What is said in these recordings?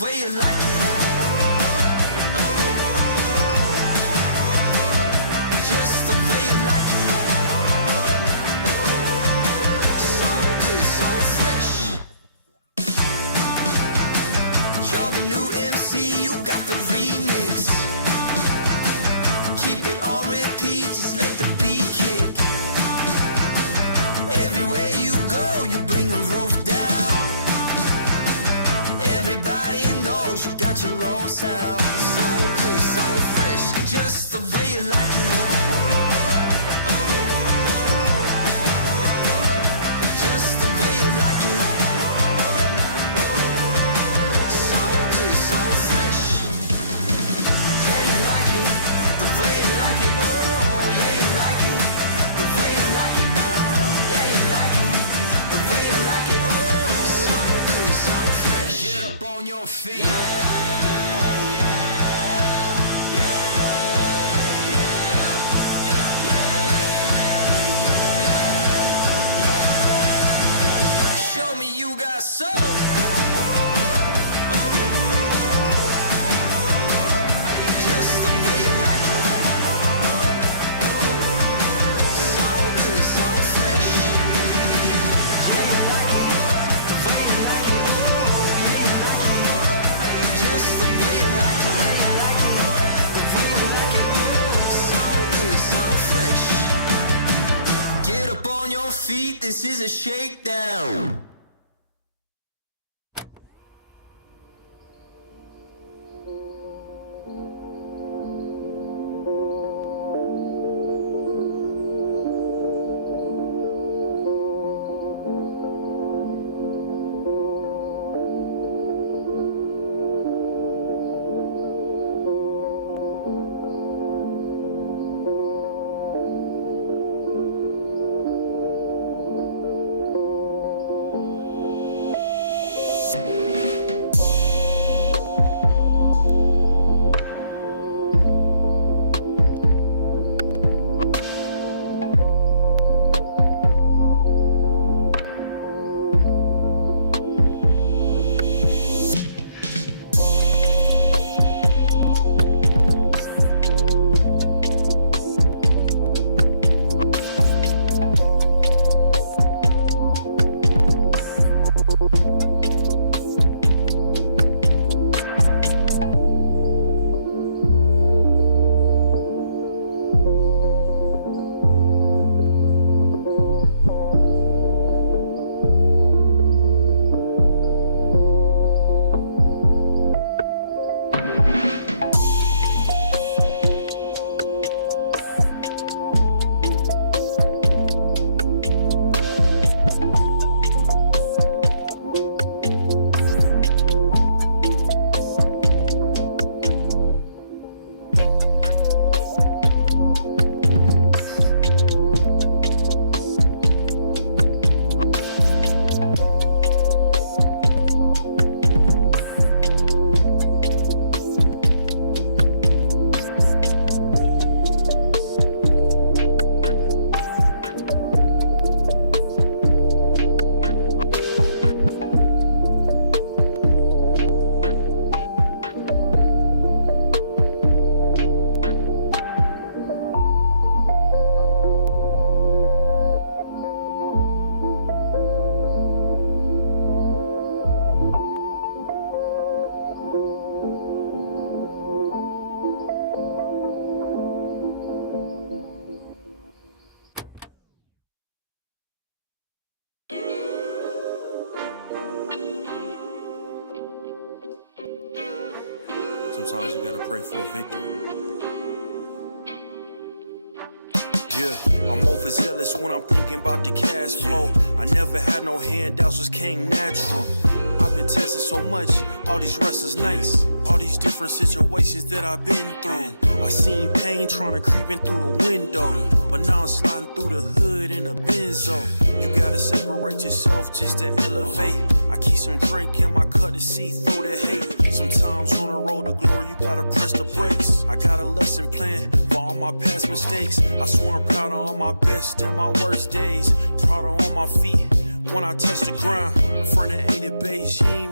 She ain't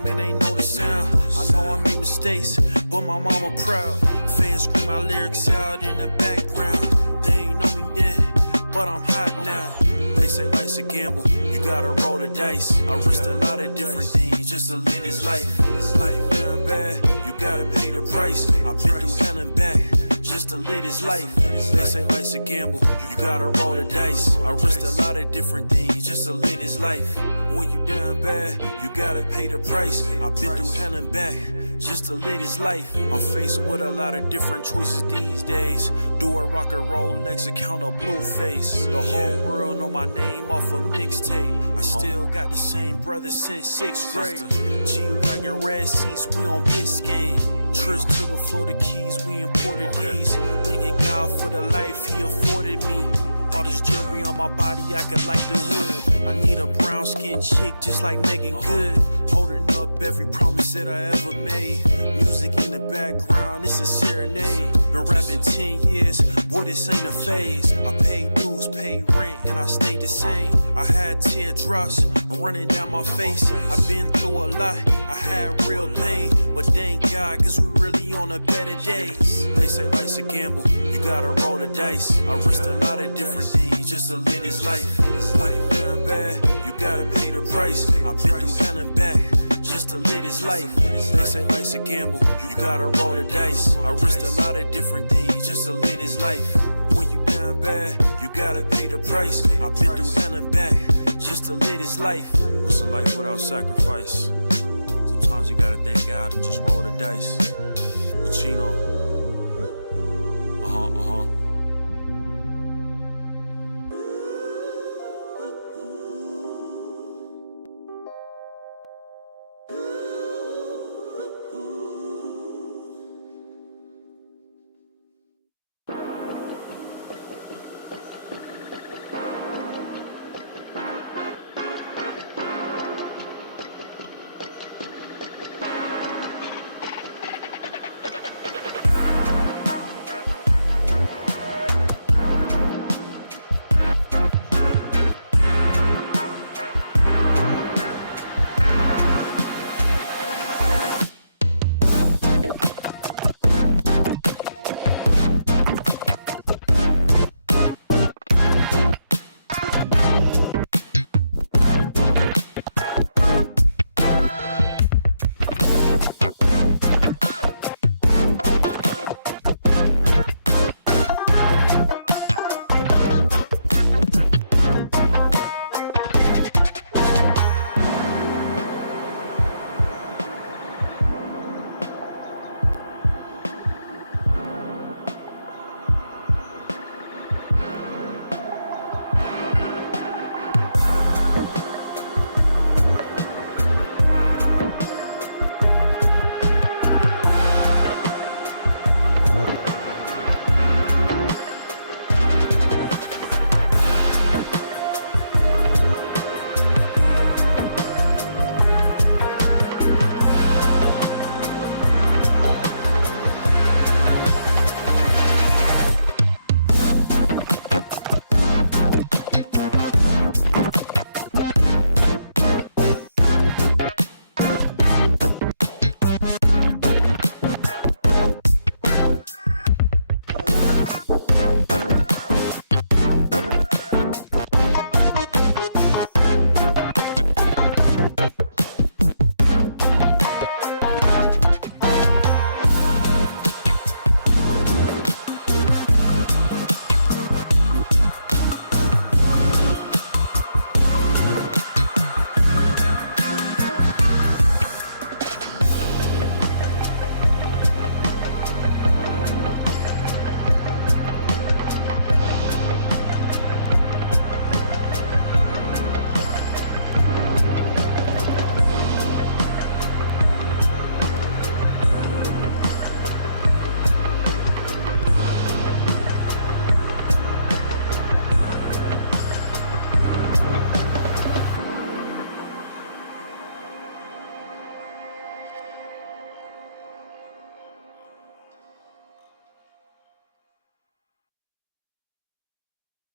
really no sign.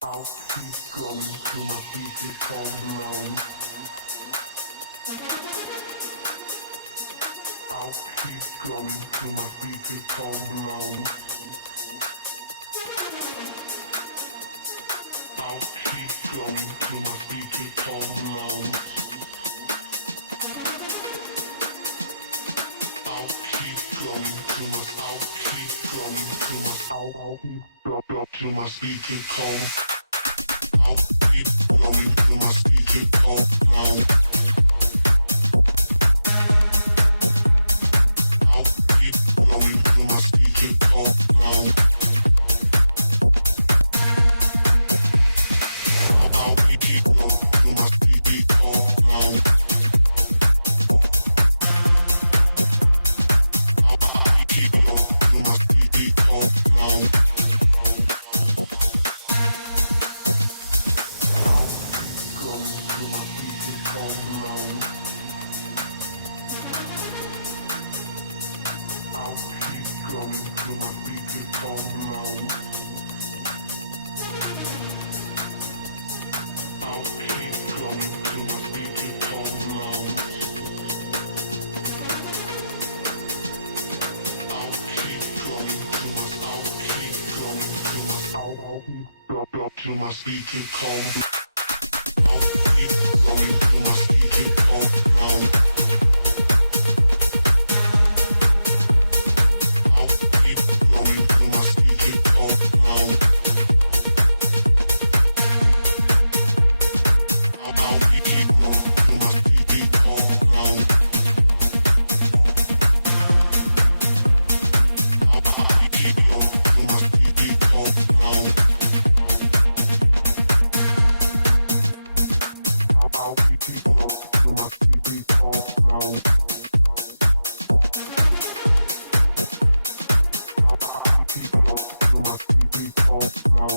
I'll keep going till the beat is all around. I'll keep going till my feet get cold now. I'll keep going till my feet get cold now. I'll keep going till my feet get cold. I'll keep going till my feet get cold now. I'll keep going till my feet get cold now. I'll keep going till my feet get cold now. I'll keep going till my feet get cold now. Till my feet get cold. I'll keep going till my feet get cold now. I'll keep going till my feet get cold now. I'll keep going till my feet get cold now. I'll keep going till my feet get cold now. I'll keep going till my feet get cold now. I'll keep going till my feet get cold now.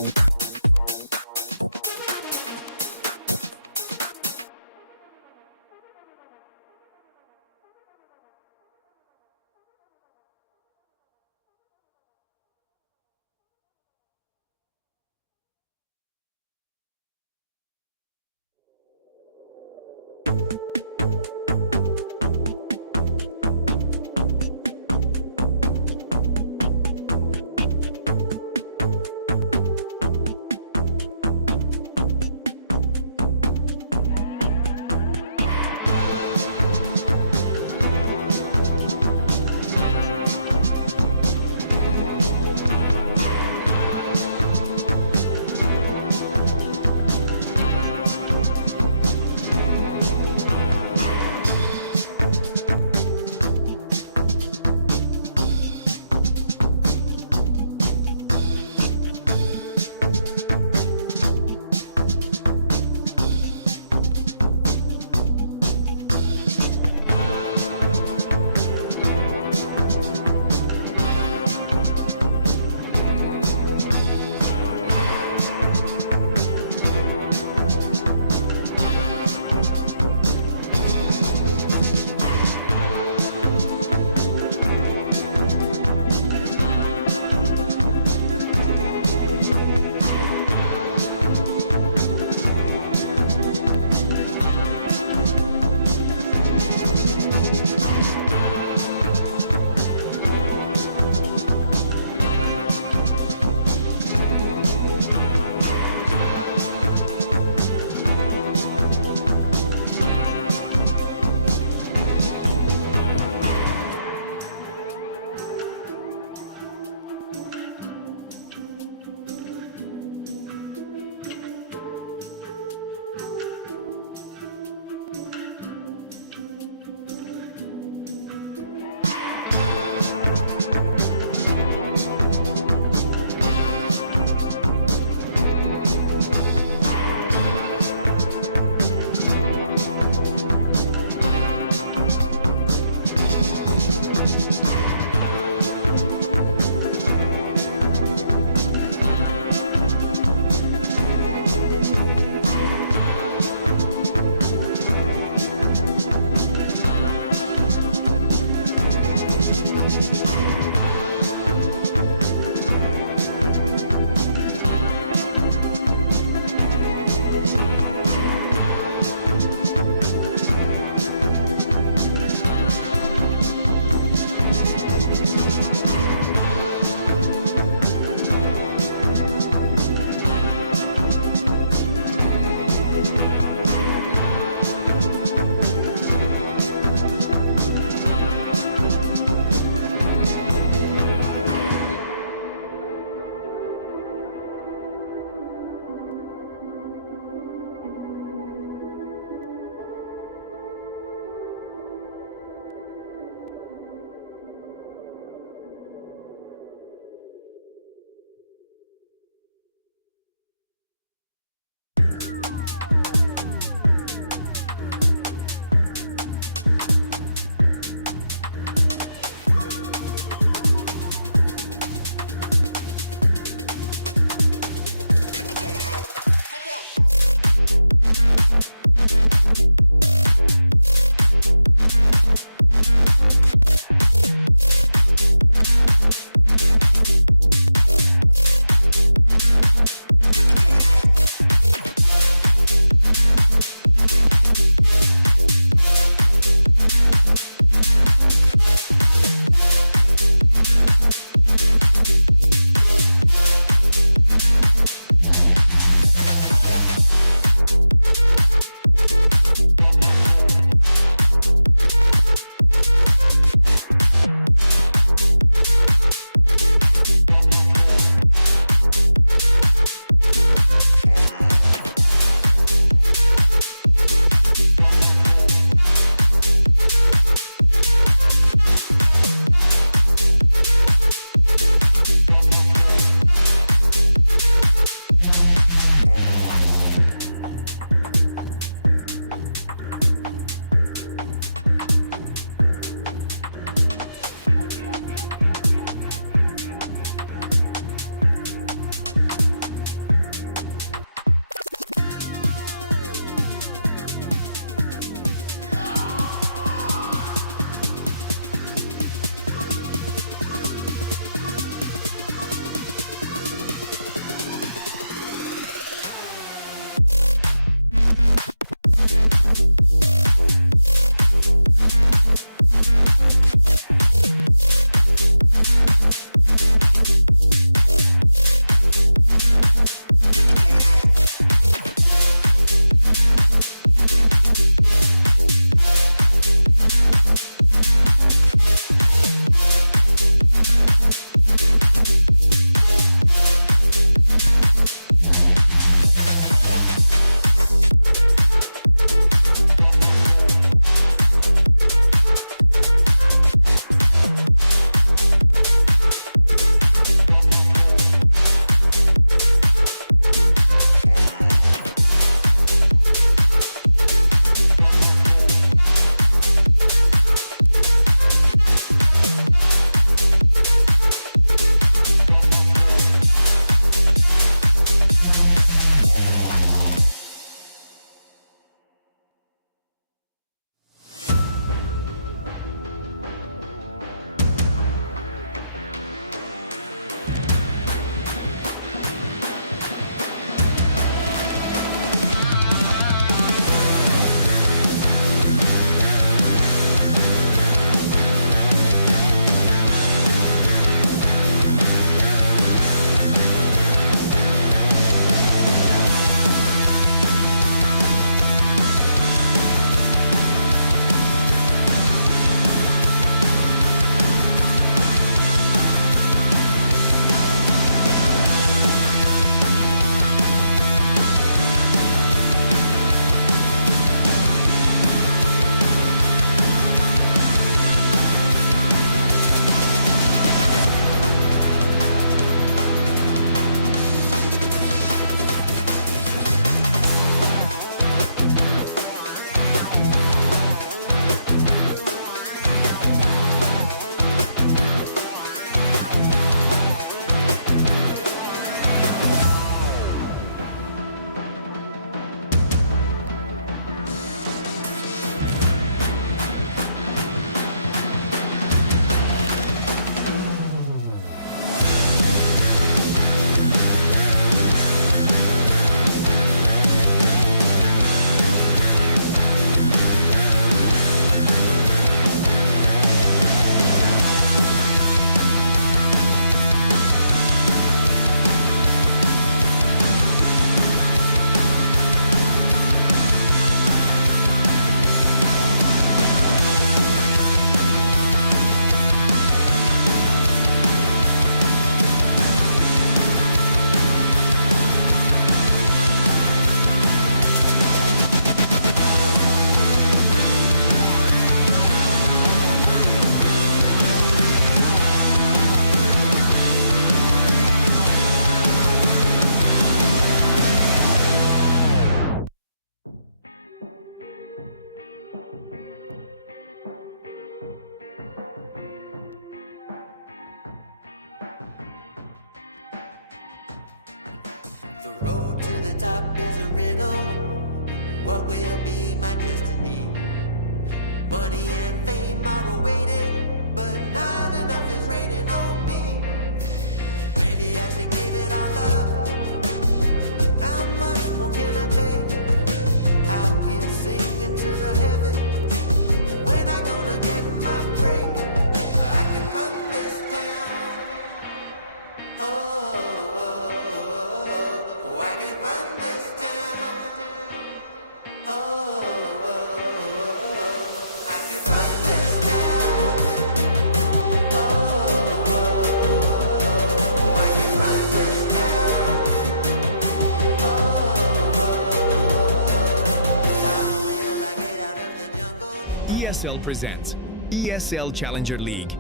ESL presents ESL Challenger League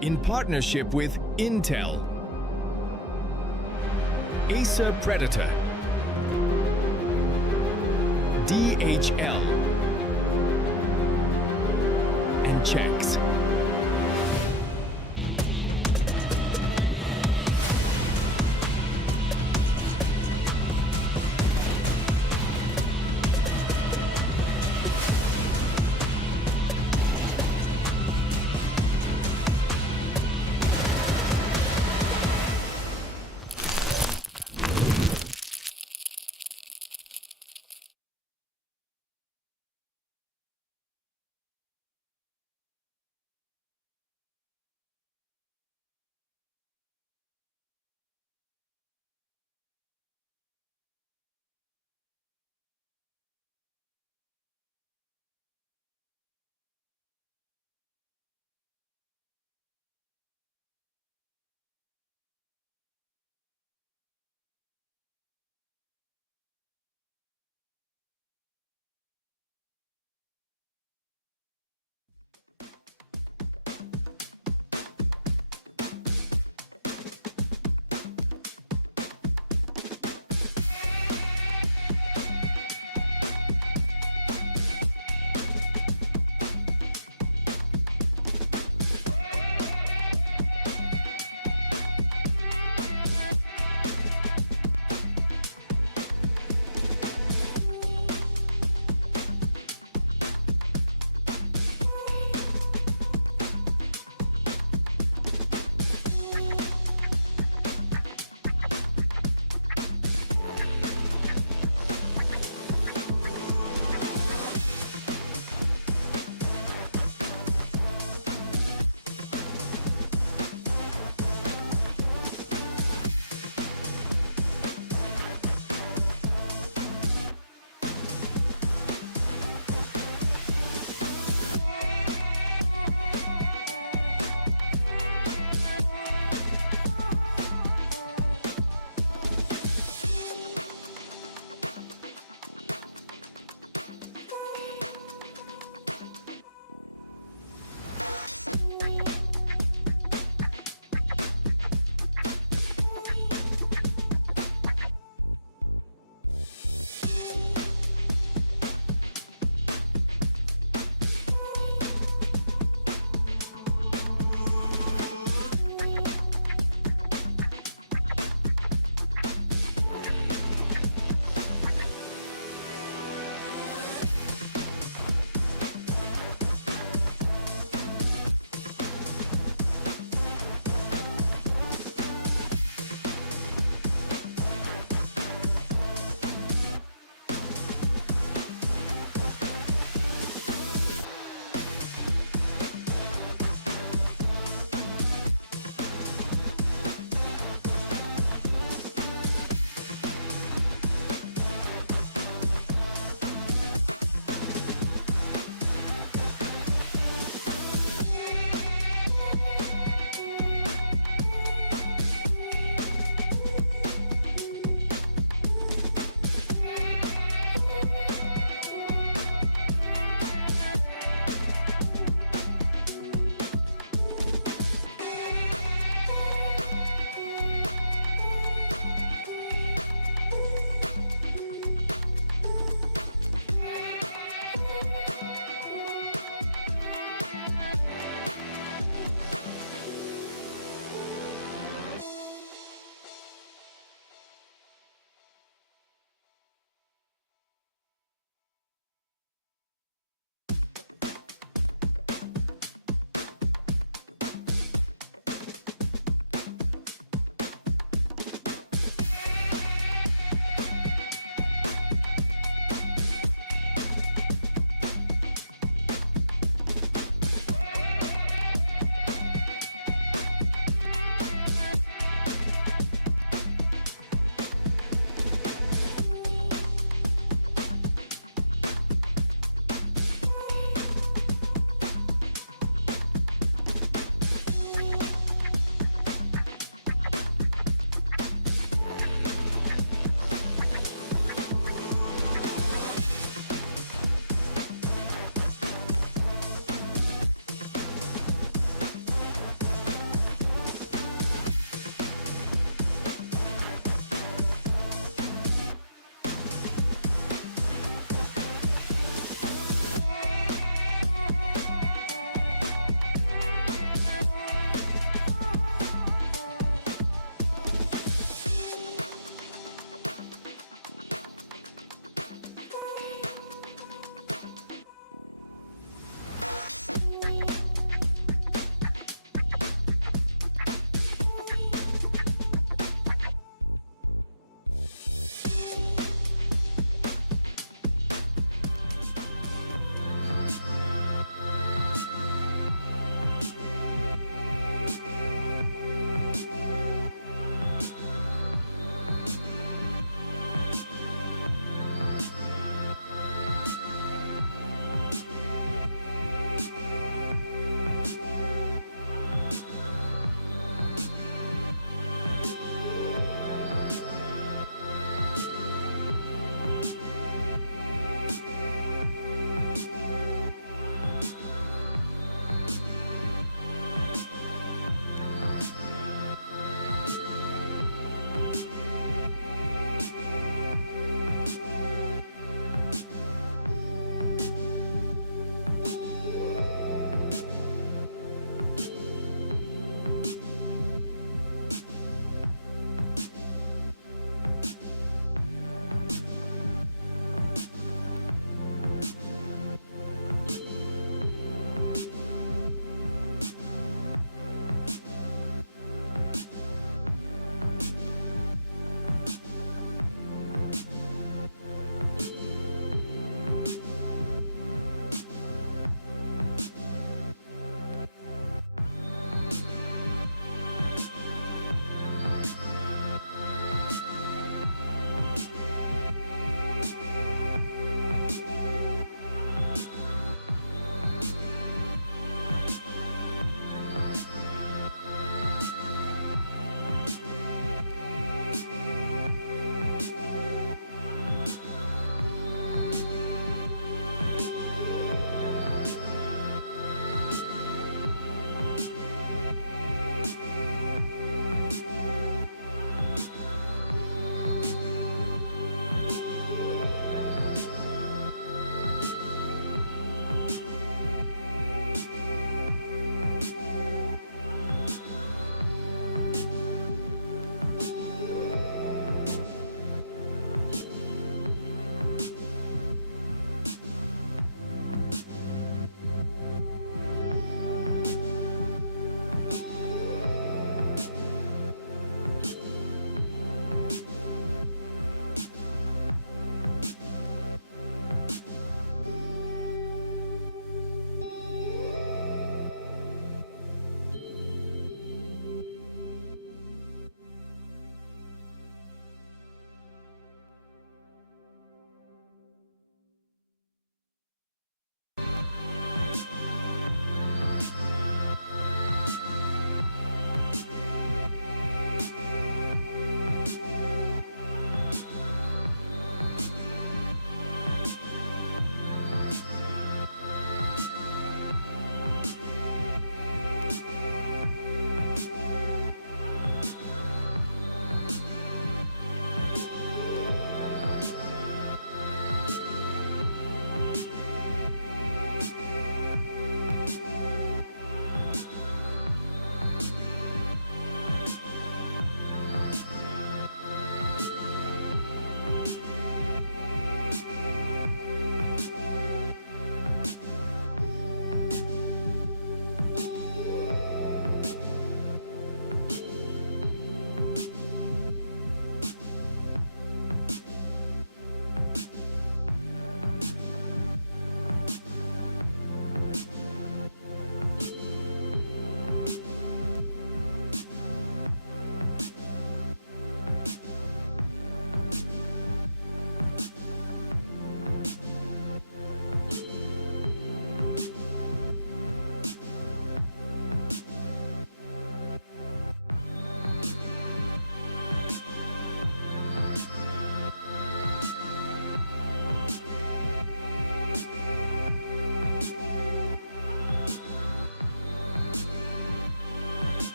in partnership with Intel, Acer Predator, DHL, and Checks.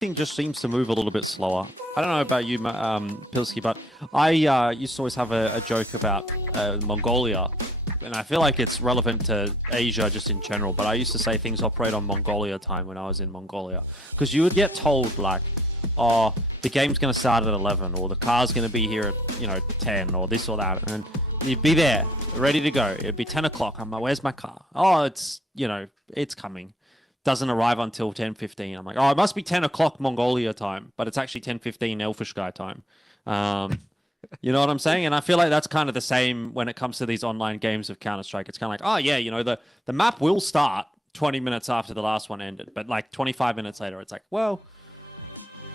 Thing just seems to move a little bit slower. I don't know about you, Pilsky, but I used to always have a joke about Mongolia, and I feel like it's relevant to Asia just in general, but I used to say things operate on Mongolia time when I was in Mongolia, because you would get told, like, oh, the game's going to start at 11, or the car's going to be here at, 10, or this or that, and you'd be there, ready to go. It'd be 10 o'clock. I'm like, where's my car? Oh, it's coming. Doesn't arrive until 10:15. I'm like, oh, it must be 10 o'clock Mongolia time, but it's actually 10:15 Elfish Guy time. You know what I'm saying? And I feel like that's kind of the same when it comes to these online games of Counter-Strike. It's kind of like, oh, yeah, the map will start 20 minutes after the last one ended, but like 25 minutes later, it's like, well,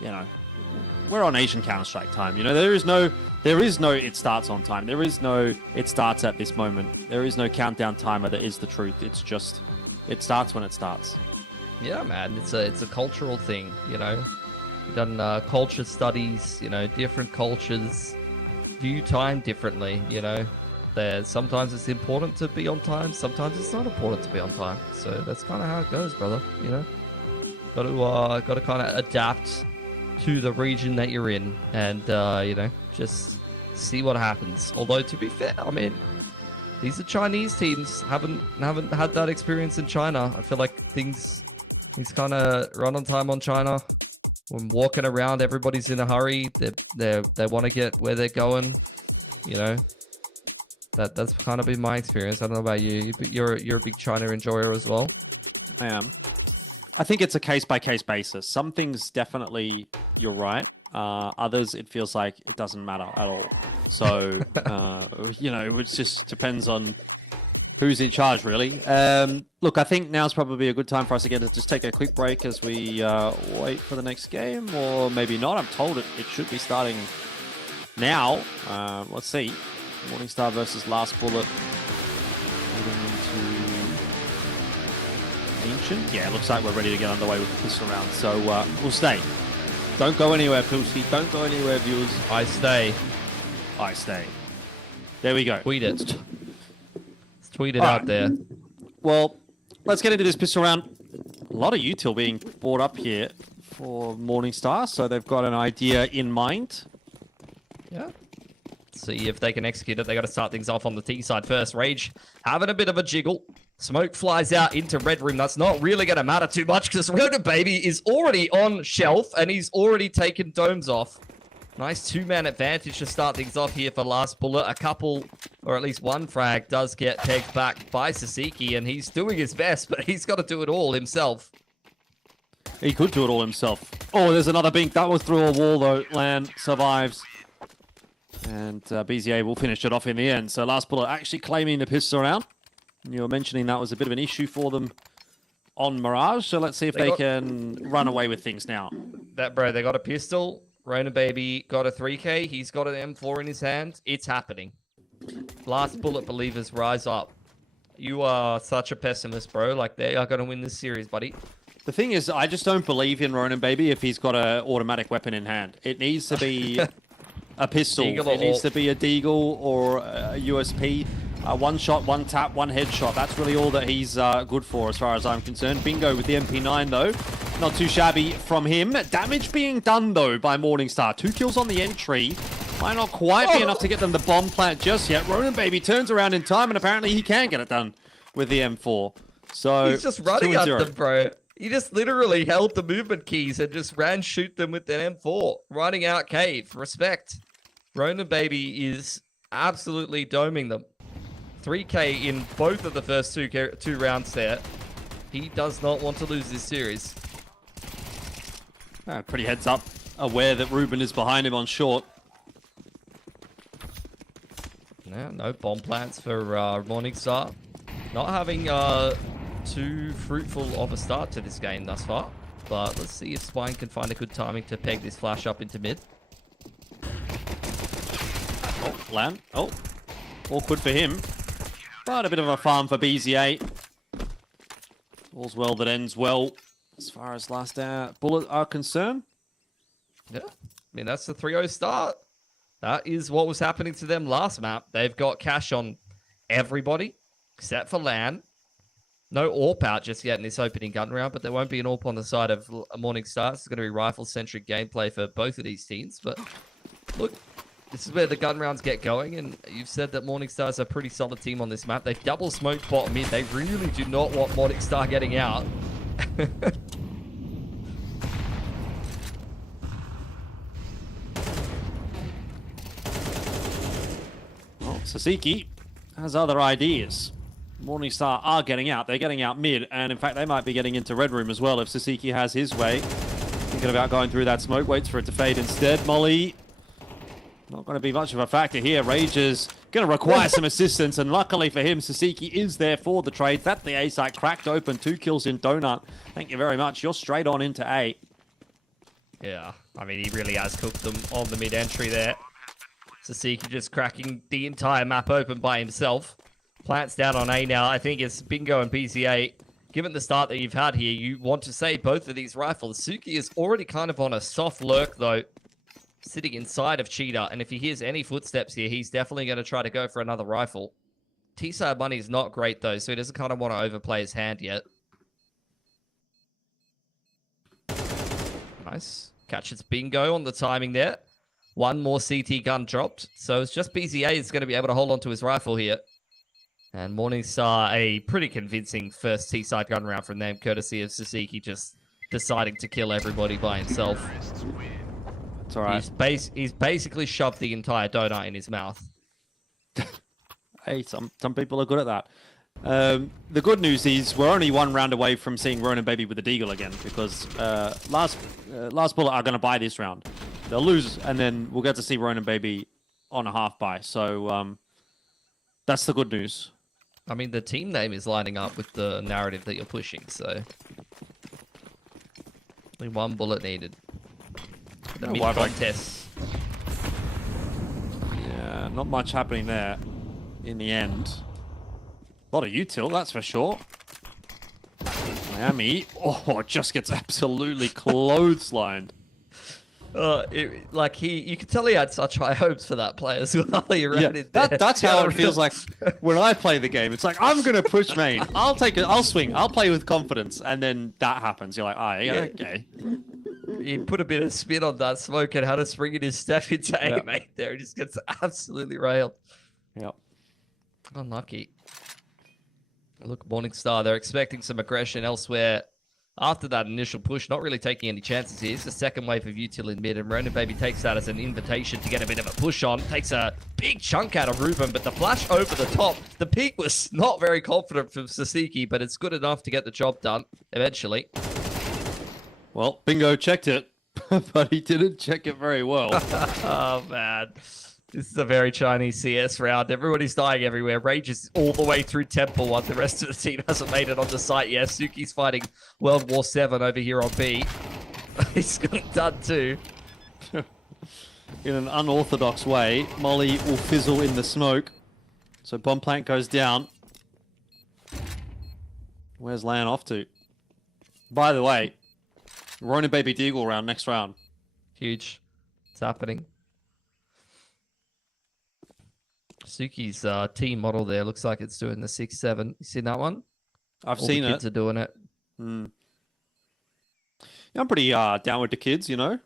we're on Asian Counter-Strike time. There is no it starts on time. There is no it starts at this moment. There is no countdown timer that is the truth. It's just it starts when it starts. Yeah, man, it's a cultural thing, You've done culture studies, different cultures view time differently, Sometimes it's important to be on time, sometimes it's not important to be on time. So that's kind of how it goes, brother, Got to kind of adapt to the region that you're in and, just see what happens. Although, to be fair, I mean, these are Chinese teams, haven't had that experience in China. I feel like things kind of run on time on China. When walking around, everybody's in a hurry. They want to get where they're going. That's kind of been my experience. I don't know about you. You're a big China enjoyer as well. I am. I think it's a case-by-case basis. Some things definitely you're right. Others, it feels like it doesn't matter at all. So, it just depends on who's in charge, really. Look, I think now's probably a good time for us again to just take a quick break as we wait for the next game, or maybe not. I'm told it should be starting now. Let's see. Morningstar versus Last Bullet. Heading into Ancient. Yeah, it looks like we're ready to get underway with this round, so we'll stay. Don't go anywhere, Pilsy. Don't go anywhere, viewers. I stay. I stay. There we go. Tweet it. Let's tweet it All out right. there. Well, let's get into this pistol round. A lot of util being brought up here for Morningstar, so they've got an idea in mind. Yeah. See if they can execute it. They got to start things off on the T side first. Rage having a bit of a jiggle. Smoke flies out into Red Room. That's not really going to matter too much because Rotor Baby is already on shelf and he's already taken domes off. Nice two-man advantage to start things off here for Last Bullet. A couple, or at least one frag, does get pegged back by Sasiki, and he's doing his best, but he's got to do it all himself. He could do it all himself. Oh, there's another bink. That was through a wall, though. Lan survives. And BZA will finish it off in the end. So Last Bullet actually claiming the pistol round. You were mentioning that was a bit of an issue for them on Mirage, so let's see if they can run away with things now. They got a pistol. Rona Baby got a 3K. He's got an M4 in his hand. It's happening. Last Bullet believers, rise up. You are such a pessimist, bro. Like, they are going to win this series, buddy. The thing is, I just don't believe in Ronan Baby if he's got an automatic weapon in hand. It needs to be a pistol. It needs to be a Deagle or a USP. One shot, one tap, one headshot. That's really all that he's good for as far as I'm concerned. Bingo with the MP9 though. Not too shabby from him. Damage being done though by Morningstar. 2 kills on the entry. Might not quite be enough to get them the bomb plant just yet. Ronan Baby turns around in time and apparently he can get it done with the M4. So he's just running at them, bro. He just literally held the movement keys and just ran shoot them with the M4. Running out cave. Respect. Ronan Baby is absolutely doming them. 3K in both of the first two rounds there. He does not want to lose this series. Pretty heads up, aware that Ruben is behind him on short. Yeah, no bomb plants for Morningstar. Not having too fruitful of a start to this game thus far. But let's see if Spine can find a good timing to peg this flash up into mid. Oh, Lan. Oh, awkward for him. But a bit of a farm for BZA. All's well that ends well as far as Last Bullet are concerned. Yeah, I mean, that's the 3-0 start. That is what was happening to them last map. They've got cash on everybody except for Lan. No AWP out just yet in this opening gun round, but there won't be an AWP on the side of Morningstar. It's going to be rifle-centric gameplay for both of these teams. But look, this is where the gun rounds get going, and you've said that Morningstar is a pretty solid team on this map. They've double smoked bottom mid. They really do not want Morningstar getting out. Well, Sasiki has other ideas. Morningstar are getting out. They're getting out mid, and in fact, they might be getting into Red Room as well if Sasiki has his way. Thinking about going through that smoke, waits for it to fade instead. Molly, not going to be much of a factor here. Rage is going to require some assistance, and luckily for him, Sasiki is there for the trade. That's the A site cracked open. 2 kills in Donut. Thank you very much. You're straight on into A. Yeah, I mean, he really has cooked them on the mid-entry there. Sasiki just cracking the entire map open by himself. Plants down on A now. I think it's Bingo and BZA. Given the start that you've had here, you want to say both of these rifles. Suki is already kind of on a soft lurk, though, sitting inside of Cheetah. And if he hears any footsteps here, he's definitely going to try to go for another rifle. T-side money is not great, though, so he doesn't kind of want to overplay his hand yet. Nice. Catches Bingo on the timing there. One more CT gun dropped. So it's just BZA is going to be able to hold on to his rifle here. And Morningstar, a pretty convincing first T-side gun round from them, courtesy of Sasiki just deciding to kill everybody by himself. It's all right. He's basically shoved the entire donut in his mouth. Hey, some people are good at that. The good news is we're only one round away from seeing Ronan Baby with the Deagle again, because Last Bullet are going to buy this round. They'll lose, and then we'll get to see Ronan Baby on a half buy. So that's the good news. I mean, the team name is lining up with the narrative that you're pushing, so... Only one bullet needed. The mid-contest. Yeah, not much happening there in the end. A lot of util, that's for sure. Miami, just gets absolutely clotheslined. You could tell he had such high hopes for that play as well. That's how it feels like when I play the game. It's like, I'm going to push main. I'll take it. I'll swing. I'll play with confidence. And then that happens. You're like, okay. He put a bit of spin on that smoke and had a spring in his step into aim, mate. There, he just gets absolutely railed. Yep. Unlucky. Look, Morningstar, they're expecting some aggression elsewhere. After that initial push, not really taking any chances here. It's the second wave of util in mid, and Ronan Baby takes that as an invitation to get a bit of a push on. Takes a big chunk out of Ruben, but the flash over the top. The peak was not very confident from Sasiki, but it's good enough to get the job done eventually. Well, Bingo checked it, but he didn't check it very well. Oh, man. This is a very Chinese CS round. Everybody's dying everywhere. Rage is all the way through Temple while the rest of the team hasn't made it onto site yet. Suki's fighting World War 7 over here on B. He's got it done too. In an unorthodox way, Molly will fizzle in the smoke. So bomb plant goes down. Where's Lan off to? By the way, Ronan Baby Deagle round next round. Huge. It's happening. Suki's team model there looks like it's doing the 6-7. You seen that one? I've All seen the it. kids are doing it. Yeah, I'm pretty down with the kids, you know?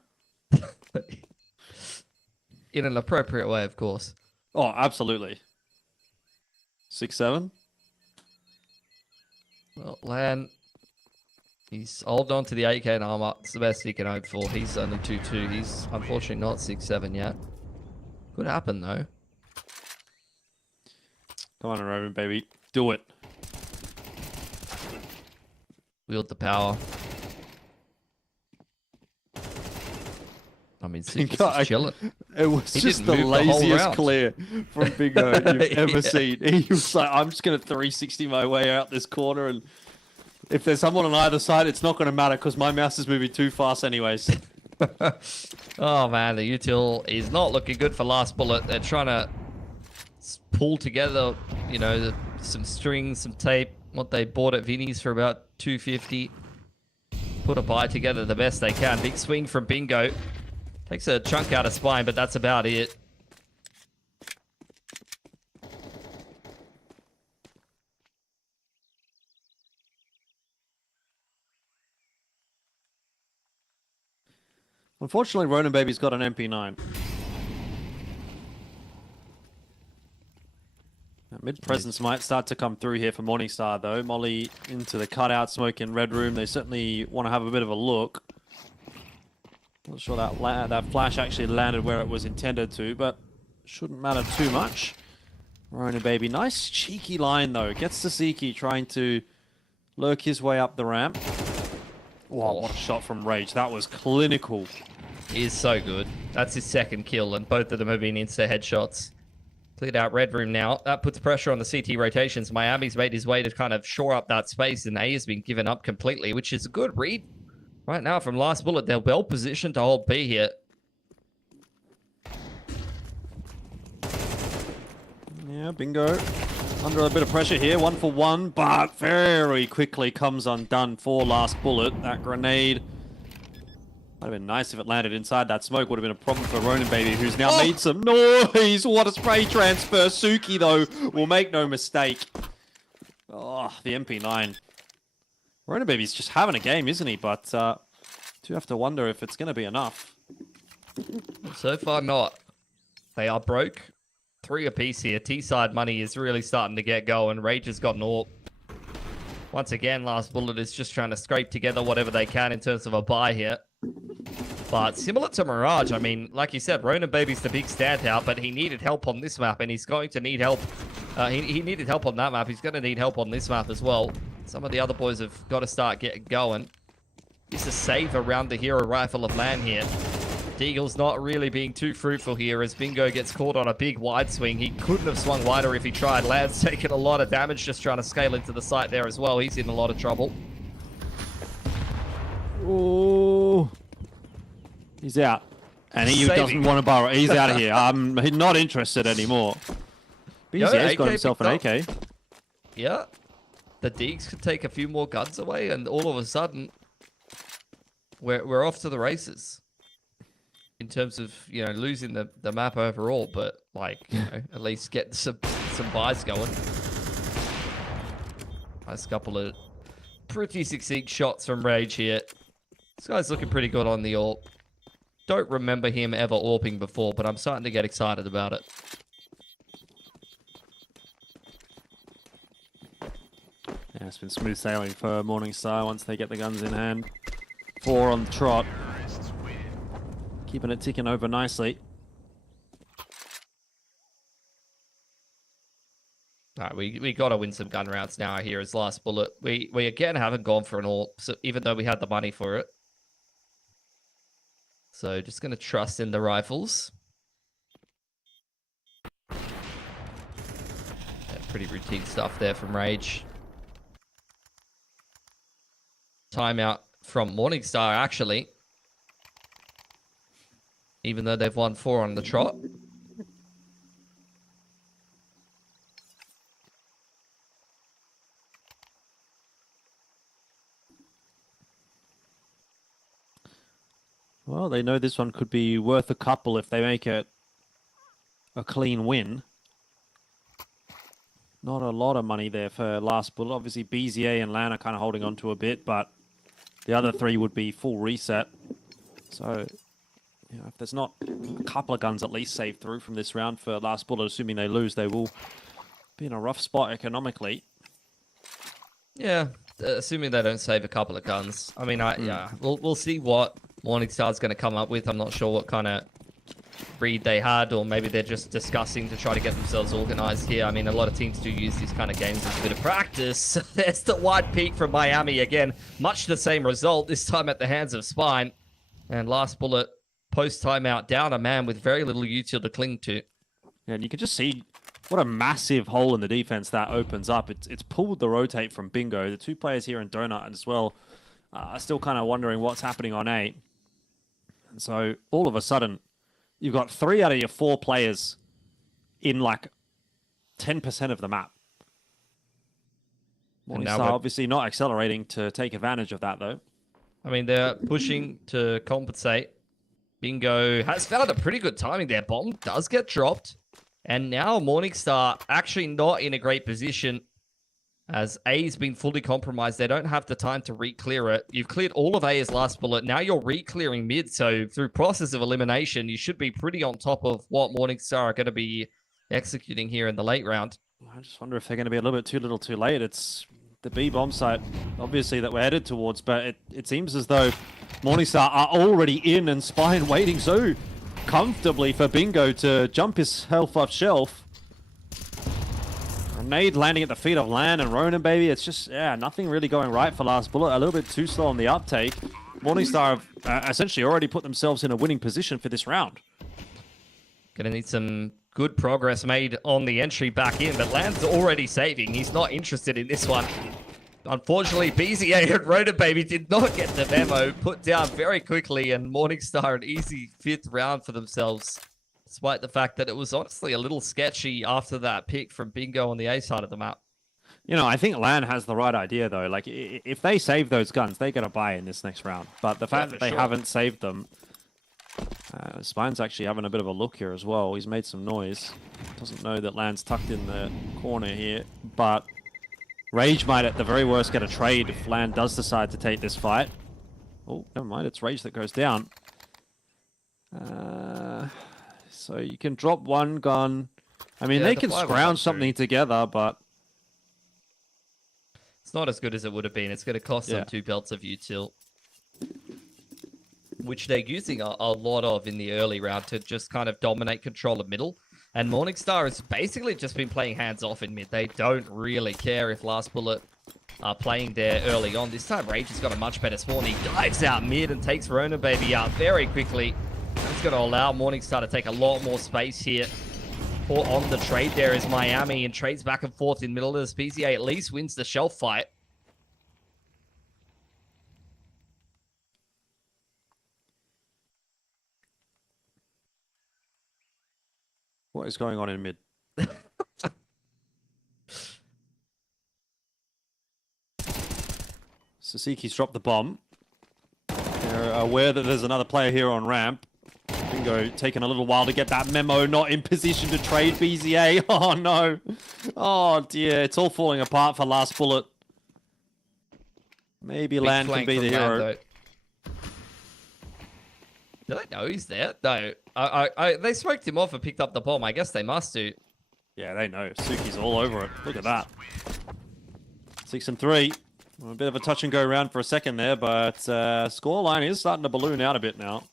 In an appropriate way, of course. Oh, absolutely. 6-7. Well, Lan, he's holding on to the 8k and armor. It's the best he can hope for. He's only 2-2. He's unfortunately not 6-7 yet. Could happen, though. Come on, Roman Baby. Do it. Wield the power. I mean, Suki's just chilling. It was He just didn't the move the whole laziest round. clear from Bingo you've ever Yeah. seen. He was like, I'm just going to 360 my way out this corner, and if there's someone on either side, it's not going to matter because my mouse is moving too fast anyways. Oh, man, the util is not looking good for last bullet. They're trying to pull together, you know, some strings, some tape, what they bought at Vinny's for about $250. Put a buy together the best they can. Big swing from Bingo. Takes a chunk out of spine, but that's about it. Unfortunately, Ronan Baby's got an MP9. Mid presence might start to come through here for Morningstar, though. Molly into the cutout, smoke in red room. They certainly want to have a bit of a look. Not sure that flash actually landed where it was intended to, but shouldn't matter too much. Ronan Baby, nice cheeky line though. Gets Sasiki trying to lurk his way up the ramp. Wow, what a shot from Rage. That was clinical. He is so good. That's his second kill, and both of them have been insta headshots. Cleared out red room now. That puts pressure on the CT rotations. Miami's made his way to kind of shore up that space, and A has been given up completely, which is a good read. Right now, from last bullet, they're well positioned to hold B here. Yeah, Bingo under a bit of pressure here. 1 for 1, but very quickly comes undone for last bullet. That grenade might have been nice if it landed inside that smoke. Would have been a problem for Ronan Baby, who's now made some noise. What a spray transfer. Suki, though, will make no mistake. Oh, the MP9. Ronan Baby's just having a game, isn't he? But do have to wonder if it's going to be enough. So far, not. They are broke. 3 apiece here. T-side money is really starting to get going. Rage has got an AWP. Once again, last bullet is just trying to scrape together whatever they can in terms of a buy here. But similar to Mirage, I mean, like you said, Ronan Baby's the big standout, but he needed help on this map, and he's going to need help. He needed help on that map. He's going to need help on this map as well. Some of the other boys have got to start getting going. It's a save around the hero rifle of Lan here. Deagle's not really being too fruitful here as Bingo gets caught on a big wide swing. He couldn't have swung wider if he tried. Land's taken a lot of damage just trying to scale into the site there as well. He's in a lot of trouble. Oh, he's out. And he doesn't want to borrow. He's out of here. I'm not interested anymore. BZA's got himself an AK. Yeah. The Deags could take a few more guns away, and all of a sudden, we're off to the races. In terms of, you know, losing the map overall, but, like, you know, at least get some buys going. Nice couple of pretty succinct shots from Rage here. This guy's looking pretty good on the AWP. Don't remember him ever AWPing before, but I'm starting to get excited about it. Yeah, it's been smooth sailing for Morningstar once they get the guns in hand. 4 on the trot. Keeping it ticking over nicely. All right, we got to win some gun rounds now here as last bullet. We again haven't gone for an AWP, so even though we had the money for it. So just going to trust in the rifles. Yeah, pretty routine stuff there from Rage. Timeout from Morningstar, actually. Even though they've won 4 on the trot. Well, they know this one could be worth a couple if they make it a clean win. Not a lot of money there for last bullet. Obviously, BZA and LAN are kind of holding on to a bit, but the other 3 would be full reset. So, you know, if there's not a couple of guns at least saved through from this round for last bullet, assuming they lose, they will be in a rough spot economically. Yeah, assuming they don't save a couple of guns. I mean, yeah, we'll see what Morningstar's going to come up with. I'm not sure what kind of read they had, or maybe they're just discussing to try to get themselves organized here. I mean, a lot of teams do use these kind of games as a bit of practice. There's the wide peak from Miami again. Much the same result, this time at the hands of Spine. And last bullet, post-timeout, down a man with very little util to cling to. Yeah, and you can just see what a massive hole in the defense that opens up. It's pulled the rotate from Bingo. The 2 players here in Donut as well are still kind of wondering what's happening on A. And so all of a sudden, you've got 3 out of your 4 players in like 10% of the map. Morningstar obviously not accelerating to take advantage of that, though. I mean, they're pushing to compensate. Bingo has found a pretty good timing there. Bomb does get dropped. And now Morningstar actually not in a great position as A's been fully compromised. They don't have the time to re-clear it. You've cleared all of A's last bullet. Now you're re-clearing mid. So through process of elimination, you should be pretty on top of what Morningstar are going to be executing here in the late round. I just wonder if they're going to be a little bit too little too late. It's the B bomb site, obviously, that we're headed towards, but it seems as though Morningstar are already in and Spine waiting so comfortably for Bingo to jump his health off shelf. Grenade landing at the feet of Lan and Ronan, baby. It's just, yeah, nothing really going right for last bullet. A little bit too slow on the uptake. Morningstar have essentially already put themselves in a winning position for this round. Gonna need some good progress made on the entry back in, but Lan's already saving. He's not interested in this one. Unfortunately, BZA and Ronan, baby, did not get the memo. Put down very quickly, and Morningstar an easy 5th round for themselves. Despite the fact that it was honestly a little sketchy after that pick from Bingo on the A side of the map. You know, I think Lan has the right idea, though. Like, if they save those guns, they get a buy in this next round. But the fact that they haven't saved them... Spine's actually having a bit of a look here as well. He's made some noise. Doesn't know that Lan's tucked in the corner here. But Rage might, at the very worst, get a trade if Lan does decide to take this fight. Oh, never mind. It's Rage that goes down. So you can drop one gun. I mean, they can scrounge something together, but... It's not as good as it would have been. It's going to cost them 2 belts of util, which they're using a lot of in the early round to just kind of dominate control of middle. And Morningstar has basically just been playing hands-off in mid. They don't really care if Last Bullet are playing there early on. This time, Rage has got a much better spawn. He dives out mid and takes Rona Baby out very quickly. That's going to allow Morningstar to take a lot more space here. Or on the trade there is Miami and trades back and forth in middle of this. PZA at least wins the shelf fight. What is going on in mid? Sasiki's dropped the bomb. They're aware that there's another player here on ramp. Bingo taking a little while to get that memo. Not in position to trade BZA. Oh no. Oh dear. It's all falling apart for last bullet. Maybe Big Land can be the hero. Land, do they know he's there? No. They smoked him off and picked up the bomb. I guess they must do. Yeah, they know. Suki's all over it. Look at that. 6 and 3. A bit of a touch and go round for a second there, but scoreline is starting to balloon out a bit now.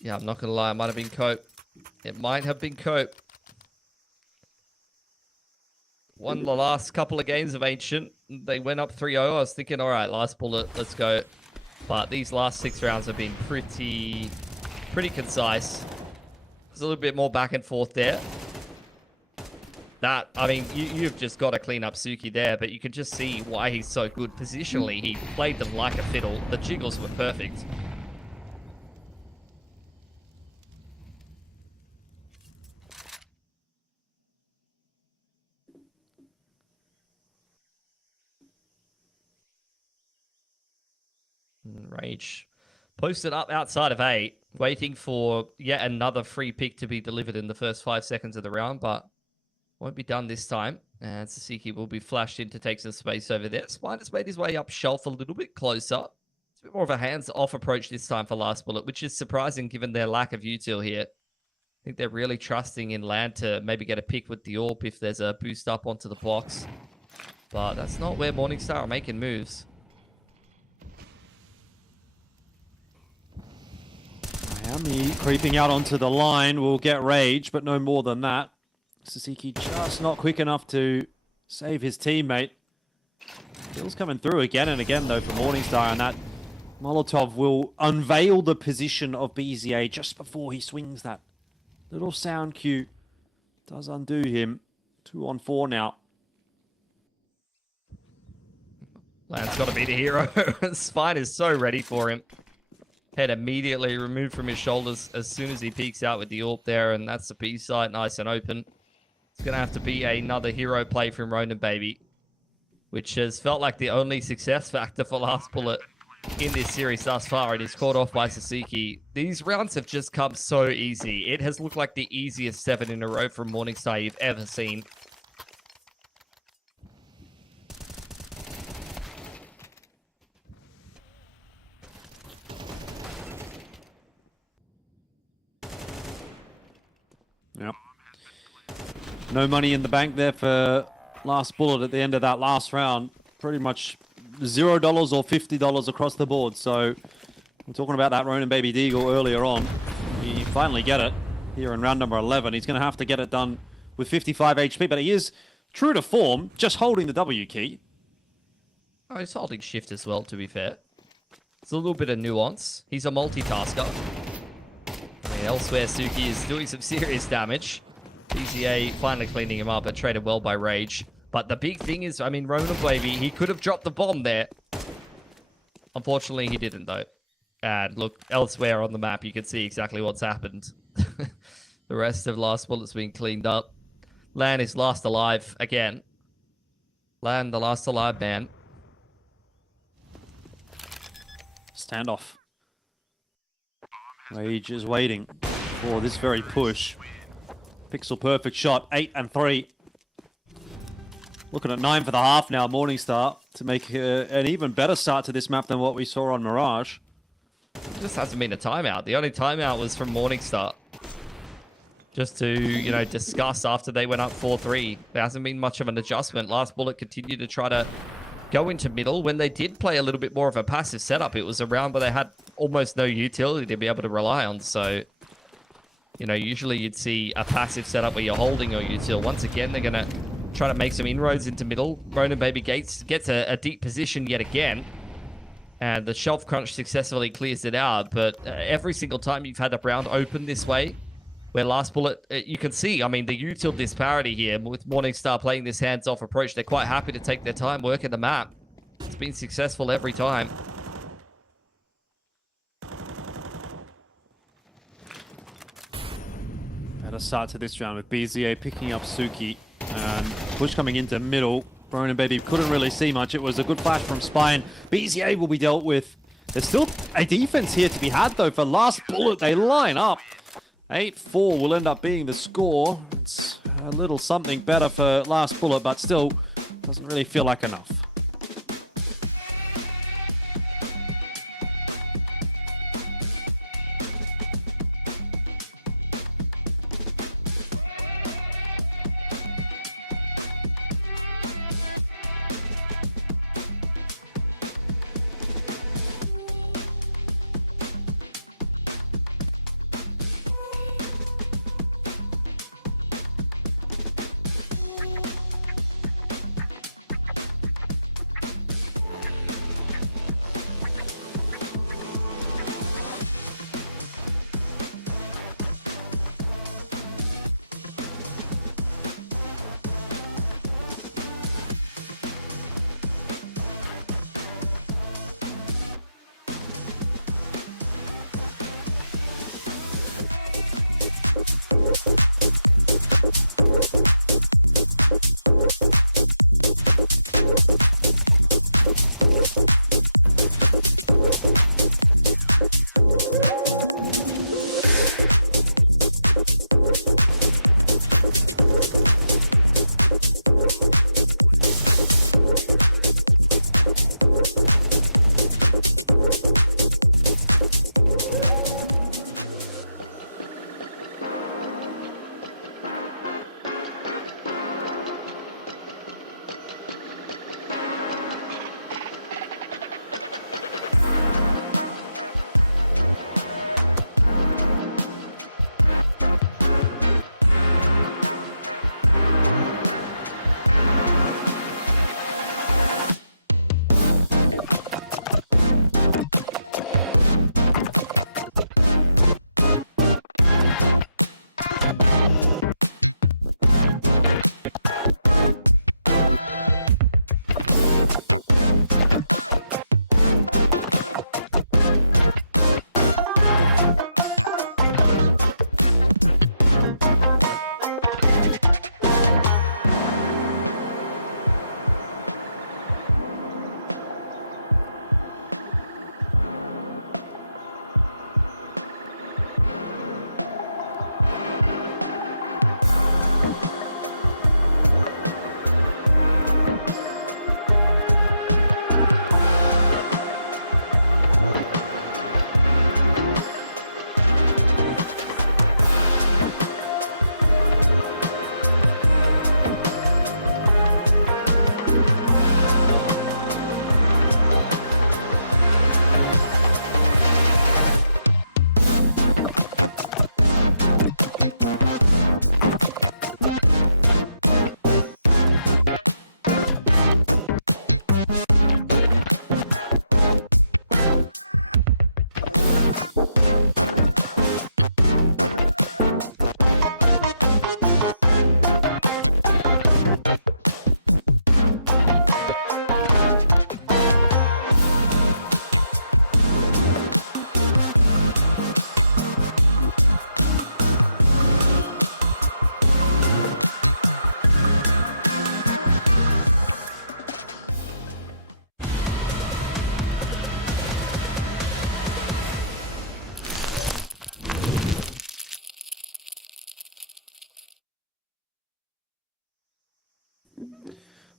Yeah, I'm not going to lie. It might have been Cope. It might have been Cope. Won the last couple of games of Ancient. They went up 3-0. I was thinking, all right, last bullet, let's go. But these last 6 rounds have been pretty concise. There's a little bit more back and forth there. That, I mean, you've just got to clean up Suki there, but you can just see why he's so good positionally. He played them like a fiddle. The jiggles were perfect. Rage posted up outside of 8, waiting for yet another free pick to be delivered in the first 5 seconds of the round, but won't be done this time. And Sasiki will be flashed in to take some space over there. Spider's made his way up shelf a little bit closer. It's a bit more of a hands-off approach this time for Last Bullet, which is surprising given their lack of util here. I think they're really trusting in Land to maybe get a pick with the AWP if there's a boost up onto the box. But that's not where Morningstar are making moves. Miami creeping out onto the line will get Rage, but no more than that. Sasiki just not quick enough to save his teammate. Bill's coming through again and again, though, for Morningstar, and that Molotov will unveil the position of BZA just before he swings that little sound cue. Does undo him. 2 on 4 now. Land's got to be the hero. Spine is so ready for him. Head immediately removed from his shoulders as soon as he peeks out with the AWP there, and that's the B side, nice and open. It's going to have to be another hero play from Ronan Baby, which has felt like the only success factor for Last Bullet in this series thus far. It is caught off by Sasiki. These rounds have just come so easy. It has looked like the easiest 7 in a row from Morningstar you've ever seen. Yep. No money in the bank there for Last Bullet at the end of that last round. Pretty much $0 or $50 across the board. So we're talking about that Ronan Baby Deagle earlier on. He finally get it here in round number 11. He's going to have to get it done with 55 HP, but he is true to form, just holding the W key. Oh, he's holding shift as well, to be fair. It's a little bit of nuance. He's a multitasker. I mean, elsewhere, Suki is doing some serious damage. BZA finally cleaning him up, but traded well by Rage. But the big thing is, I mean, Ronan Baby, he could have dropped the bomb there. Unfortunately, he didn't, though. And look, elsewhere on the map, you can see exactly what's happened. The rest of Last Bullet's been cleaned up. Lan is last alive again. Lan, the last alive man. Standoff. Rage is waiting for this very push. Pixel perfect shot, 8 and 3. Looking at 9 for the half now, Morningstar, to make an even better start to this map than what we saw on Mirage. It just hasn't been a timeout. The only timeout was from Morningstar. Just to, you know, discuss after they went up 4-3. There hasn't been much of an adjustment. Last Bullet continued to try to go into middle. When they did play a little bit more of a passive setup, it was a round where they had almost no utility to be able to rely on. So, you know, usually you'd see a passive setup where you're holding your util. Once again, they're going to try to make some inroads into middle. Ronan Baby gets a deep position yet again. and the shelf crunch successfully clears it out. But every single time you've had a round open this way, where Last Bullet, you can see, I mean, the util disparity here with Morningstar playing this hands-off approach. They're quite happy to take their time working the map. It's been successful every time. Better start to this round with BZA picking up Suki and push coming into middle. Ronan Baby couldn't really see much. It was a good flash from Spine. BZA will be dealt with. There's still a defense here to be had though for Last Bullet. They line up. 8-4 will end up being the score. It's a little something better for Last Bullet, but still doesn't really feel like enough.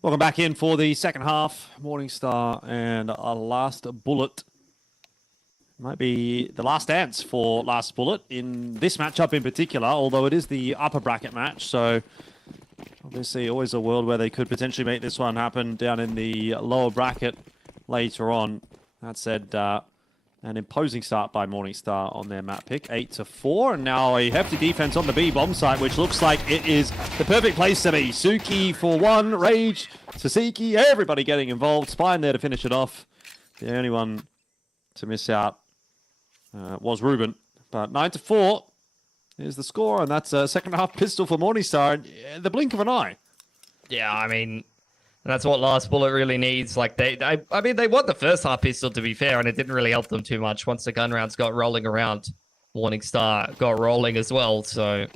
Welcome back in for the second half. Morningstar and our Last Bullet. Might be the last dance for Last Bullet in this matchup in particular, although it is the upper bracket match, so obviously always a world where they could potentially make this one happen down in the lower bracket later on. That said, an imposing start by Morningstar on their map pick, 8-4, and now a hefty defense on the B bomb site, which looks like it is the perfect place to be. Suki for one, Rage, Sasiki, everybody getting involved. Spine there to finish it off. The only one to miss out was Ruben. But 9-4 is the score, and that's a second half pistol for Morningstar in the blink of an eye. Yeah, I mean, that's what Last Bullet really needs. Like I mean, they won the first half pistol, to be fair, and it didn't really help them too much. Once the gun rounds got rolling around, Morningstar got rolling as well. So,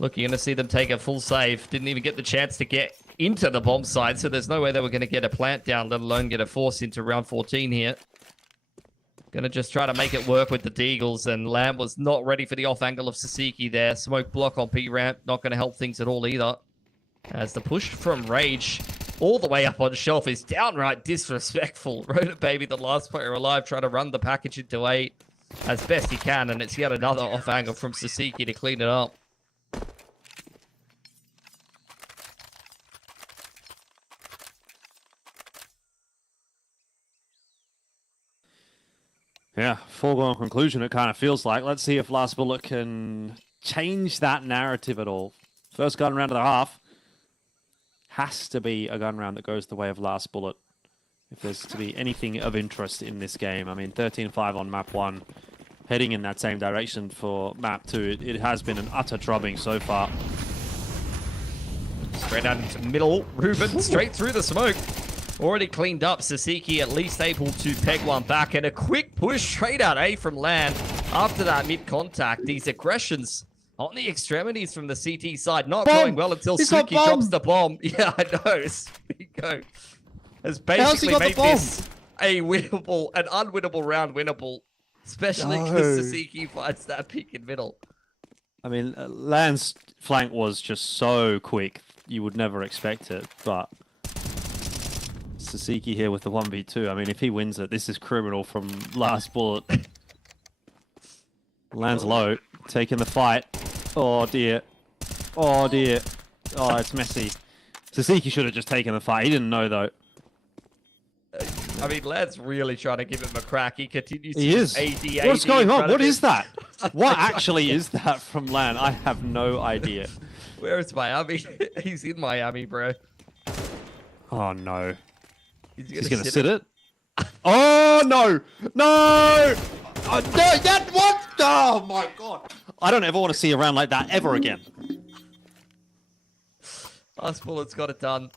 look, you're going to see them take a full save. Didn't even get the chance to get into the bomb site, so there's no way they were going to get a plant down, let alone get a force into round 14 here. Going to just try to make it work with the Deagles, and Lamb was not ready for the off angle of Sasiki there. Smoke block on P-ramp, not going to help things at all either. As the push from Rage all the way up on shelf is downright disrespectful. Rodent Baby, the last player alive, trying to run the package into 8 as best he can, and it's yet another off angle from Sasiki to clean it up. Yeah, foregone conclusion, it kind of feels like. Let's see if Last Bullet can change that narrative at all. First gun round of the half has to be a gun round that goes the way of Last Bullet if there's to be anything of interest in this game. I mean, 13-5 on map 1, heading in that same direction for map 2. It has been an utter drubbing so far. Straight out into the middle. Ruben straight through the smoke. Already cleaned up. Sasiki at least able to peg one back, and a quick push straight out A from Land after that mid-contact. These aggressions on the extremities from the CT side not going well until Suki drops the bomb. Yeah, I know. Spico has basically made this a winnable, an unwinnable round winnable, especially because Sasiki finds that peak in middle. I mean, Land's flank was just so quick. You would never expect it, but Sasiki here with the 1v2. I mean, if he wins it, this is criminal from Last Bullet. Lands low, taking the fight. Oh dear. Oh dear. Oh, it's messy. Sasiki should have just taken the fight. He didn't know though. I mean, Land's really trying to give him a crack. He continues to AD. What's going on? What is that? What actually is that from Land? I have no idea. Where is Miami? He's in Miami, bro. Oh no. He's going to sit it? Oh, no! No! Oh, no! That what? Oh, my God. I don't ever want to see a round like that ever again. Last Bullet's got it done.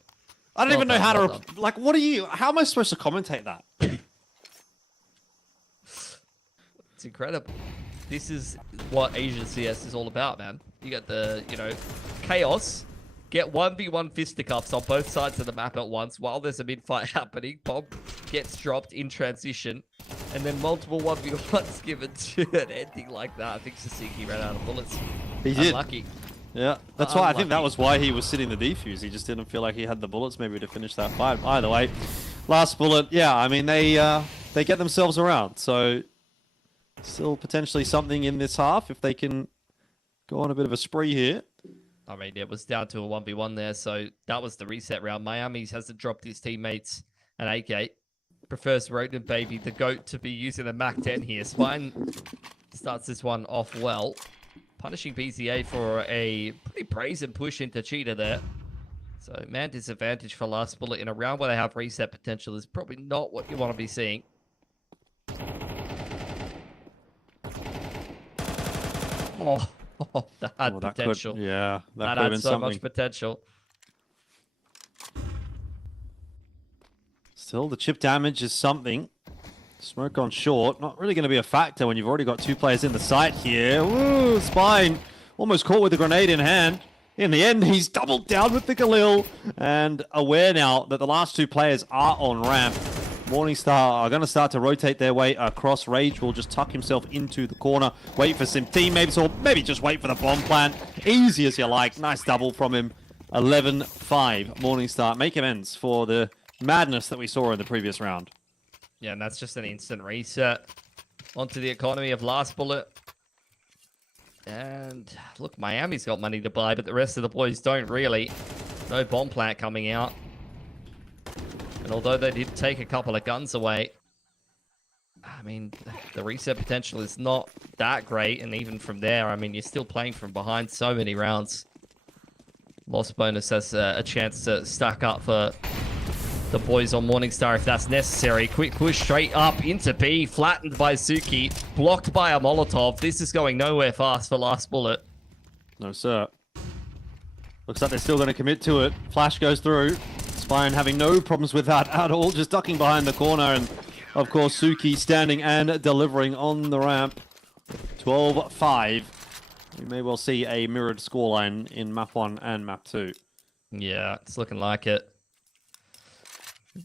I don't even know how to... Like, what are you... How am I supposed to commentate that? It's incredible. This is what Asian CS is all about, man. You got the, chaos. Get 1v1 fisticuffs on both sides of the map at once while there's a mid-fight happening. Bomb gets dropped in transition. And then multiple 1v1s given to an ending like that. I think Sasiki ran out of bullets. He did. Unlucky. Yeah, that's why I think that was why he was sitting the defuse. He just didn't feel like he had the bullets maybe to finish that fight. Either way, Last Bullet, yeah, I mean, they get themselves around. So still potentially something in this half if they can go on a bit of a spree here. I mean, it was down to a 1v1 there, so that was the reset round. Miami hasn't dropped his teammates an AK. Prefers Rodent Baby, the GOAT, to be using a Mac 10 here. Spine starts this one off well. Punishing BZA for a pretty brazen push into Cheetah there. So, man, disadvantage for Last Bullet in a round where they have reset potential is probably not what you want to be seeing. Oh, that had potential. That could have had been so something. much potential. Still, the chip damage is something. Smoke on short, not really going to be a factor when you've already got 2 players in the site here. Woo, Spine almost caught with the grenade in hand. In the end, he's doubled down with the Galil, and aware now that the last 2 players are on ramp. Morningstar are going to start to rotate their way across. Rage will just tuck himself into the corner, wait for some teammates, or maybe just wait for the bomb plant. Easy as you like. Nice double from him. 11-5. Morningstar make amends for the madness that we saw in the previous round. Yeah, and that's just an instant reset onto the economy of Last Bullet. And look, Miami's got money to buy, but the rest of the boys don't really. No bomb plant coming out. And although they did take a couple of guns away, I mean, the reset potential is not that great. And even from there, I mean, you're still playing from behind so many rounds. Lost bonus has a chance to stack up for the boys on Morningstar if that's necessary. Quick push straight up into B, flattened by Suki, blocked by a Molotov. This is going nowhere fast for Last Bullet. No, sir. Looks like they're still going to commit to it. Flash goes through. Spine having no problems with that at all, just ducking behind the corner. And, of course, Suki standing and delivering on the ramp. 12-5. We may well see a mirrored scoreline in Map 1 and Map 2. Yeah, it's looking like it.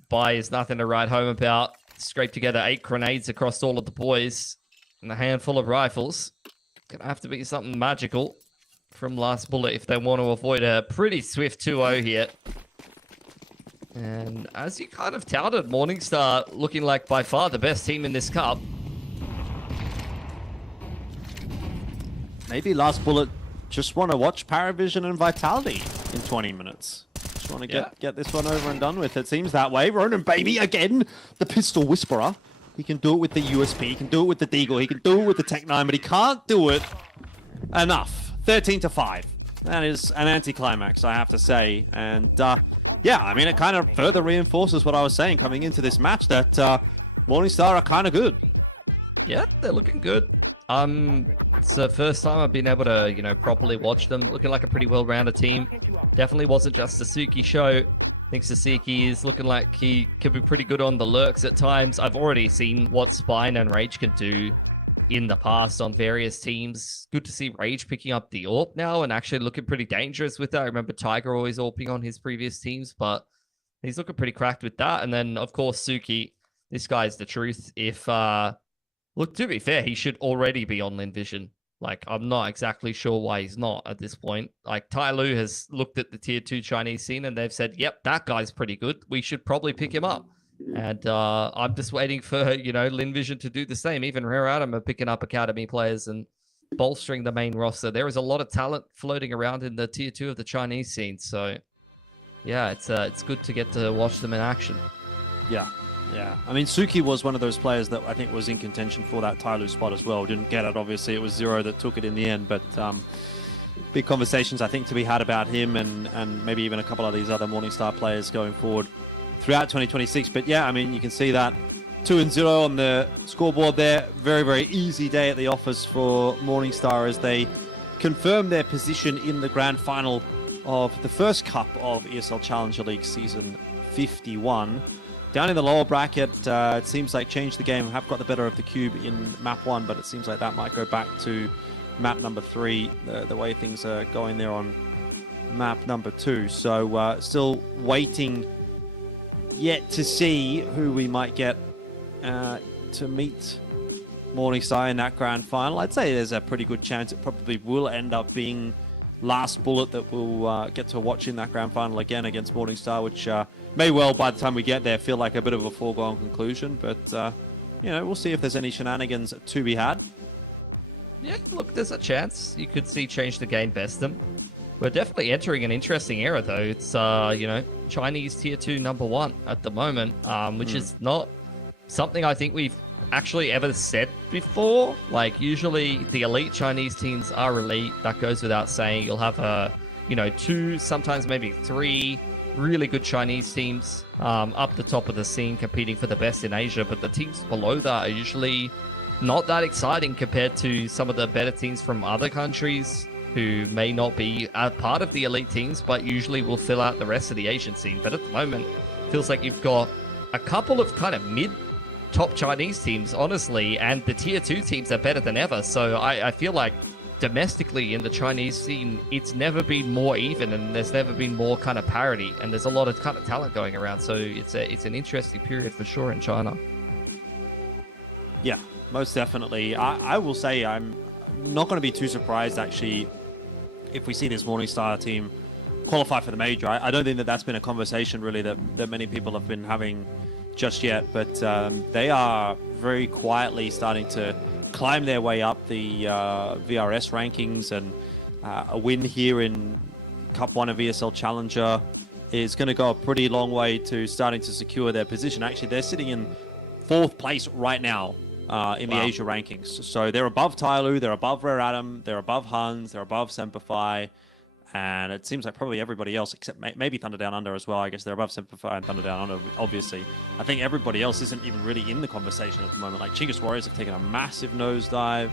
Bai is nothing to write home about. Scraped together 8 grenades across all of the boys and a handful of rifles. Gonna have to be something magical from Last Bullet if they want to avoid a pretty swift 2-0 here. And as you kind of touted, Morningstar looking like by far the best team in this cup. Maybe Last Bullet just want to watch Paravision and Vitality in 20 minutes. Just want to get this one over and done with. It seems that way. Ronan, baby, again, the Pistol Whisperer. He can do it with the USP, he can do it with the Deagle, he can do it with the Tech-9, but he can't do it enough. 13-5. That is an anticlimax, I have to say. And yeah, I mean, it kind of further reinforces what I was saying coming into this match, that Morningstar are kind of good. Yeah, they're looking good. It's the first time I've been able to, properly watch them. Looking like a pretty well-rounded team. Definitely wasn't just a Suki show. I think Saseki is looking like he could be pretty good on the lurks at times. I've already seen what Spine and Rage can do in the past on various teams. Good to see Rage picking up the AWP now and actually looking pretty dangerous with that. I remember Tiger always AWPing on his previous teams, but he's looking pretty cracked with that. And then, of course, Suki, this guy's the truth. If, look, to be fair, he should already be on Lin Vision. Like, I'm not exactly sure why he's not at this point. Like, Tai Lu has looked at the Tier 2 Chinese scene and they've said, yep, that guy's pretty good. We should probably pick him up. And I'm just waiting for, Lin Vision to do the same. Even Rare Atom are picking up academy players and bolstering the main roster. There is a lot of talent floating around in the Tier 2 of the Chinese scene. So, yeah, it's good to get to watch them in action. Yeah. Yeah, I mean, Suki was one of those players that I think was in contention for that Tyloo spot as well. Didn't get it, obviously. It was Zero that took it in the end, but big conversations, I think, to be had about him and maybe even a couple of these other Morningstar players going forward throughout 2026. But yeah, I mean, you can see that 2-0 on the scoreboard there. Very, very easy day at the office for Morningstar as they confirm their position in the grand final of the first cup of ESL Challenger League Season 51. Down in the lower bracket, it seems like Change the Game have got the better of the cube in map 1, but it seems like that might go back to map number 3, the way things are going there on map number 2. So still waiting yet to see who we might get to meet Morningstar in that grand final. I'd say there's a pretty good chance it probably will end up being Last Bullet that we'll get to watch in that grand final again against Morningstar, which may well, by the time we get there, feel like a bit of a foregone conclusion. But, we'll see if there's any shenanigans to be had. Yeah, look, there's a chance. You could see Change the Game best them. We're definitely entering an interesting era, though. It's, Chinese Tier 2 number 1 at the moment, which is not something I think we've actually ever said before. Like, usually the elite Chinese teams are elite. That goes without saying. You'll have, 2, sometimes maybe 3 really good Chinese teams up the top of the scene competing for the best in Asia, but the teams below that are usually not that exciting compared to some of the better teams from other countries who may not be a part of the elite teams, but usually will fill out the rest of the Asian scene. But at the moment, it feels like you've got a couple of kind of mid-top Chinese teams, honestly, and the Tier 2 teams are better than ever. So I feel like domestically in the Chinese scene, it's never been more even, and there's never been more kind of parity, and there's a lot of kind of talent going around. So it's an interesting period for sure in China. Yeah, most definitely. I will say I'm not going to be too surprised, actually, if we see this Morningstar team qualify for the major. I don't think that that's been a conversation, really, that many people have been having just yet, but they are very quietly starting to climb their way up the VRS rankings, and a win here in Cup 1 of ESL Challenger is going to go a pretty long way to starting to secure their position. Actually, they're sitting in 4th place right now in the Asia rankings. So they're above Tyloo, they're above Rare Atom, they're above Huns, they're above Semperfi, And it seems like probably everybody else, except maybe Thunder Down Under as well. I guess they're above Simplify and Thunder Down Under, obviously. I think everybody else isn't even really in the conversation at the moment. Like Chingus Warriors have taken a massive nosedive.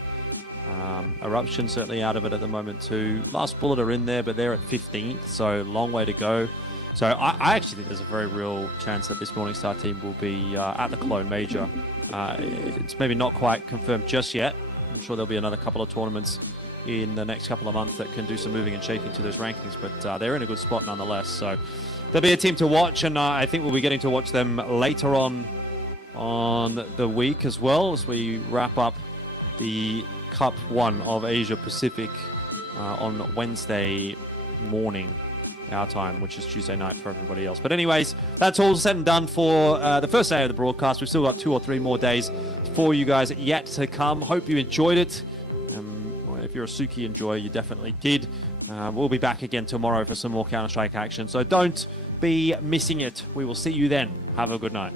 Eruption certainly out of it at the moment too. Last Bullet are in there, but they're at 15th, so long way to go. So I actually think there's a very real chance that this Morningstar team will be at the Cologne Major. It's maybe not quite confirmed just yet. I'm sure there'll be another couple of tournaments in the next couple of months that can do some moving and shaking to those rankings, but they're in a good spot nonetheless. So they'll be a team to watch, and I think we'll be getting to watch them later on the week as well, as we wrap up the Cup 1 of Asia Pacific on Wednesday morning, our time, which is Tuesday night for everybody else. But anyways, that's all said and done for the first day of the broadcast. We've still got 2 or 3 more days for you guys yet to come. Hope you enjoyed it. If you're a Suki enjoyer, you definitely did. We'll be back again tomorrow for some more Counter-Strike action, so don't be missing it. We will see you then. Have a good night.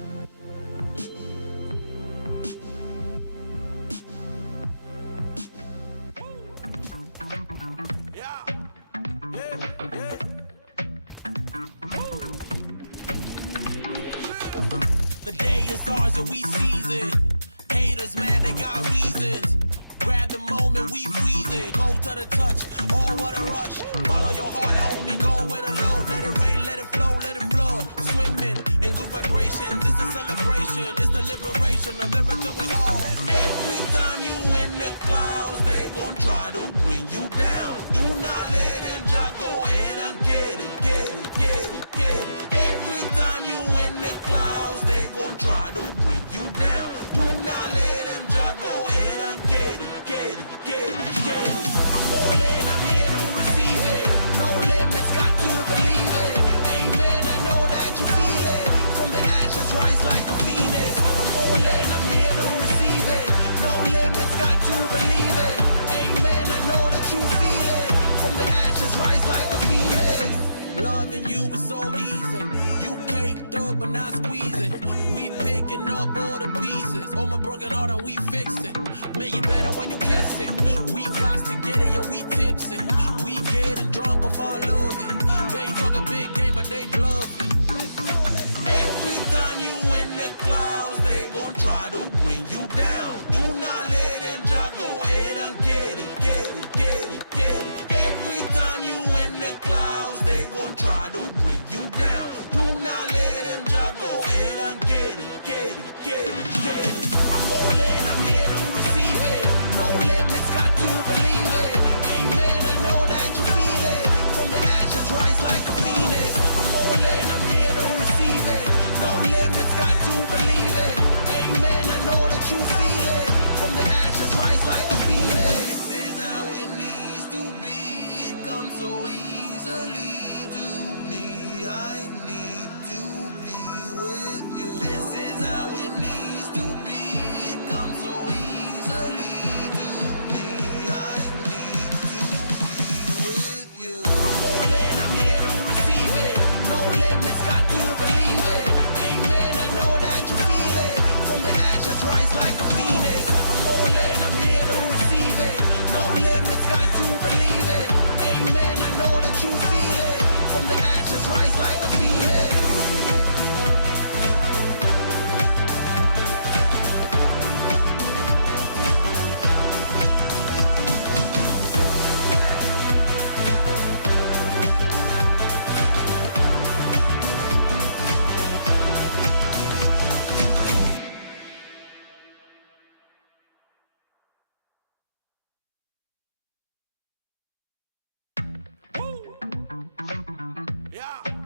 Yeah.